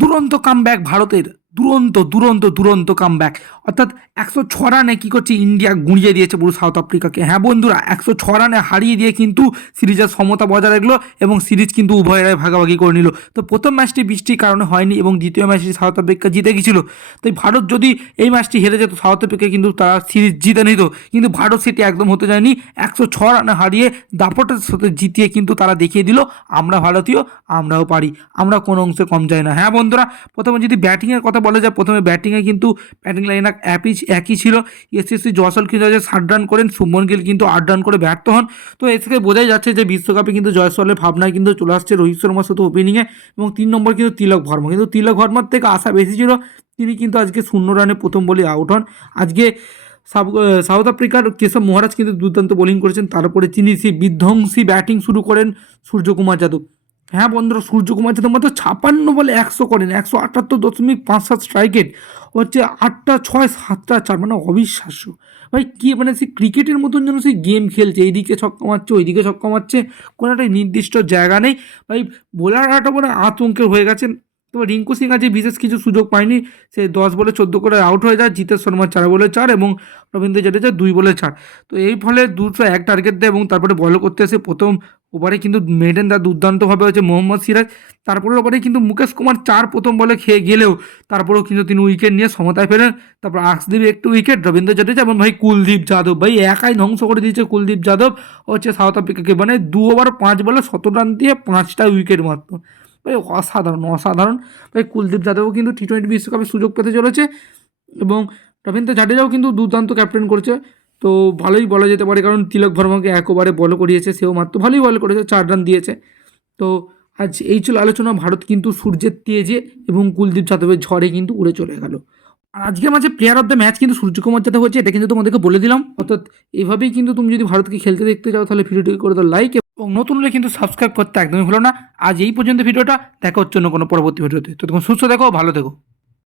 দুরন্ত কামব্যাক ভারতের, দুরন্ত দুরন্ত দুরন্ত কামব্যাক। অর্থাৎ 106 রানে কী করছে, ইন্ডিয়া গুঁড়িয়ে দিয়েছে পুরো সাউথ আফ্রিকাকে। হ্যাঁ বন্ধুরা, 106 রানে হারিয়ে দিয়ে কিন্তু সিরিজের সমতা বজায় রাখলো এবং সিরিজ কিন্তু উভয়েরাই ভাগাভাগি করে নিল। তো প্রথম ম্যাচটি বৃষ্টির কারণে হয়নি এবং দ্বিতীয় ম্যাচটি সাউথ আফ্রিকা জিতে গেছিলো। তাই ভারত যদি এই ম্যাচটি হেরে যেত, সাউথ আফ্রিকা কিন্তু তারা সিরিজ জিতে নিত। কিন্তু ভারত সেটি একদম হতে যায়নি। 106 রানে হারিয়ে দাপটের সাথে জিতিয়ে কিন্তু তারা দেখিয়ে দিল আমরা ভারতীয়, আমরাও পারি, আমরা কোনো অংশে কম যাই না। হ্যাঁ বন্ধুরা, প্রথমে যদি ব্যাটিংয়ের কথা বলা যায়, প্রথমে ব্যাটিংয়ে কিন্তু ব্যাটিং লাইন একই ছিল। এসএসসি জয়সওয়াল কিন্তু 60 রান করেন, শুভমন গিল কিন্তু 8 রান করে ব্যর্থ হন। তো এ থেকে বোঝাই যাচ্ছে যে বিশ্বকাপে কিন্তু জয়সওয়ালের ভাবনায় কিন্তু চলে আসছে রোহিত শর্মার সাথে ওপেনিংয়ে। এবং 3 নম্বর কিন্তু তিলক ভার্মা, কিন্তু তিলক ভার্মার থেকে আশা বেশি ছিল। তিনি কিন্তু আজকে 0 রানে প্রথম বলে আউট হন। আজকে সাউথ আফ্রিকার কেশব মহারাজ কিন্তু দুর্দান্ত বোলিং করেছেন। তারপরে তিনি সেই বিধ্বংসী ব্যাটিং শুরু করেন সূর্যকুমার যাদব। হ্যাঁ বন্ধুরা, সূর্যকুমার যাদব মাত্র 56 বলে 100 করেন, 178.57 স্ট্রাইক রেট হচ্ছে, 8টা 6 7টা 4, মানে অবিশ্বাস্য ভাই। কী মানে সেই ক্রিকেটের মতন যেন সেই গেম খেলছে, এইদিকে ছক্কা মারছে ওইদিকে ছক্কা মারছে, কোনো একটা নির্দিষ্ট জায়গা নেই ভাই। বোলারটা মানে আতঙ্কের হয়ে গেছেন। তবে রিঙ্কু সিং আজ বিশেষ কিছু সুযোগ পায়নি। সে 10 বলে 14 করে আউট হয়ে যায়। জিতেশ শর্মা 4 বলে 4 এবং রবীন্দ্র জাদেজা 2 বলে 4। তো এই ফলে 201 টার্গেট দেয় এবং তারপরে বল করতে এসে প্রথম ওভারে কিন্তু মেডেন দা দুর্দান্তভাবে হচ্ছে মোহাম্মদ সিরাজ। তারপরের ওভারে কিন্তু মুকেশ কুমার 4 প্রথম বলে খেয়ে গেলেও তারপরেও কিন্তু তিনি উইকেট নিয়ে সমতায় ফেরেন। তারপর আকসদীপ একটু উইকেট, রবীন্দ্র জাদেজা এবং ভাই কুলদীপ যাদব ভাই একাই ধ্বংস করে দিয়েছে। কুলদীপ যাদব হচ্ছে সাউথ আফ্রিকাকে, মানে 2 ওভার 5 বলে 17 রান দিয়ে 5টা উইকেট মাত্র। ভাই অসাধারণ অসাধারণ ভাই। কুলদীপ যাদবও কিন্তু টি-20 বিশ্বকাপে সুযোগ পেতে চলেছে এবং রবীন্দ্র জাডেজাও কিন্তু দুর্দান্ত ক্যাপ্টেন করেছে। তো ভালোই বলা যেতে পারে, কারণ তিলক ভার্মাকে এক ওভারে বল করিয়েছে, সেও মাত্র ভালোই বল করেছে, 4 রান দিয়েছে। তো আজ এই ছিল আলোচনা। ভারত কিন্তু সূর্যের তেজে এবং কুলদীপ যাদবের ঝড়ে কিন্তু উড়ে চলে গেল। আর আজকের মাঝে প্লেয়ার অফ দ্য ম্যাচ কিন্তু সূর্যকুমার যাদব হচ্ছে, এটা কিন্তু তোমাদেরকে বলে দিলাম। অর্থাৎ এভাবেই কিন্তু তুমি যদি ভারতকে খেলতে দেখতে চাও তাহলে ভিডিওটিকে করে দাও লাইক এবং নতুন হলে কিন্তু সাবস্ক্রাইব করতে একদমই ভুলো না। আজ এই পর্যন্ত ভিডিওটা, দেখা হচ্ছে অন্য কোনো পরবর্তী ভিডিওতে। তো তখন সুস্থ দেখো, ভালো থেকো।